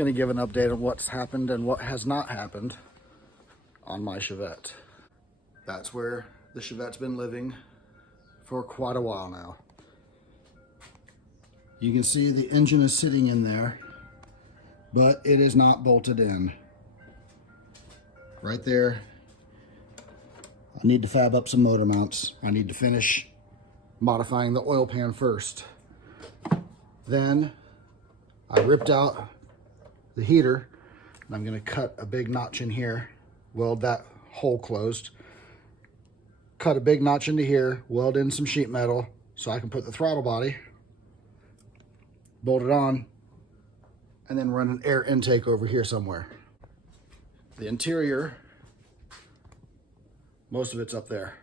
going to give an update on what's happened and what has not happened on my Chevette. That's where the Chevette's been living for quite a while now. You can see the engine is sitting in there, but it is not bolted in. Right there, I need to fab up some motor mounts. I need to finish modifying the oil pan first. Then I ripped out the heater, and I'm going to cut a big notch in here, weld that hole closed, cut a big notch into here, weld in some sheet metal so I can put the throttle body, bolt it on, and then run an air intake over here somewhere. The interior, most of it's up there.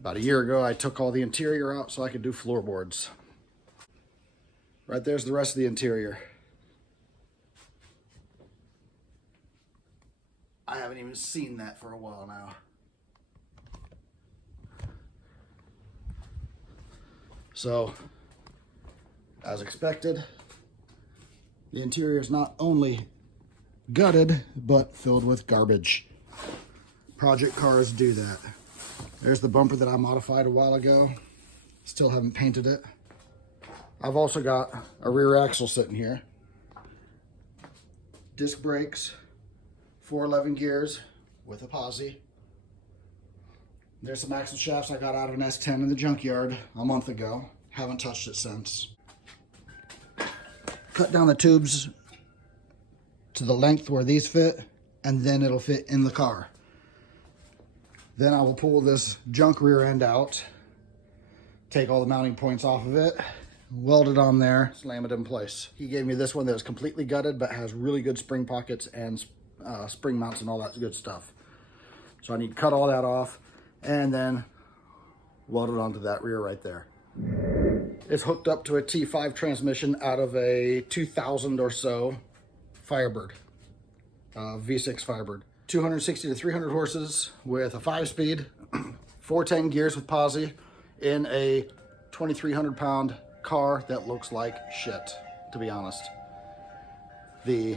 About a year ago, I took all the interior out so I could do floorboards. Right there's the rest of the interior. I haven't even seen that for a while now. So, as expected, the interior is not only gutted, but filled with garbage. Project cars do that. There's the bumper that I modified a while ago. Still haven't painted it. I've also got a rear axle sitting here. Disc brakes, 411 gears with a posi. There's some axle shafts I got out of an S10 in the junkyard a month ago. Haven't touched it since. Cut down the tubes to the length where these fit, and then it'll fit in the car. Then I will pull this junk rear end out, take all the mounting points off of it, weld it on there, slam it in place. He gave me this one that is completely gutted but has really good spring pockets and spring mounts and all that good stuff. So I need to cut all that off and then weld it onto that rear right there. It's hooked up to a T5 transmission out of a 2000 or so Firebird, V6 Firebird. 260 to 300 horses with a 5-speed, 410 gears with posi in a 2,300 pound car that looks like shit, to be honest. The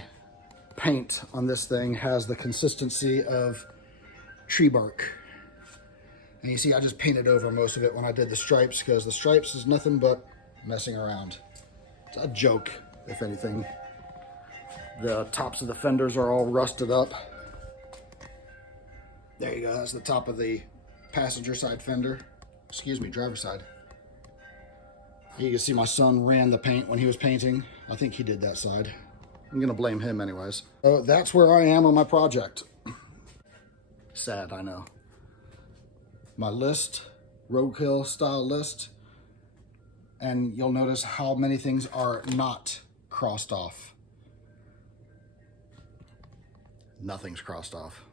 paint on this thing has the consistency of tree bark. And you see I just painted over most of it when I did the stripes, because the stripes is nothing but messing around. It's a joke, if anything. The tops of the fenders are all rusted up. There you go, that's the top of the passenger side fender. Excuse me, driver's side. You can see my son ran the paint when he was painting. I think he did that side. I'm gonna blame him anyways. So that's where I am on my project. Sad, I know. My list, roadkill style list, and you'll notice how many things are not crossed off. Nothing's crossed off.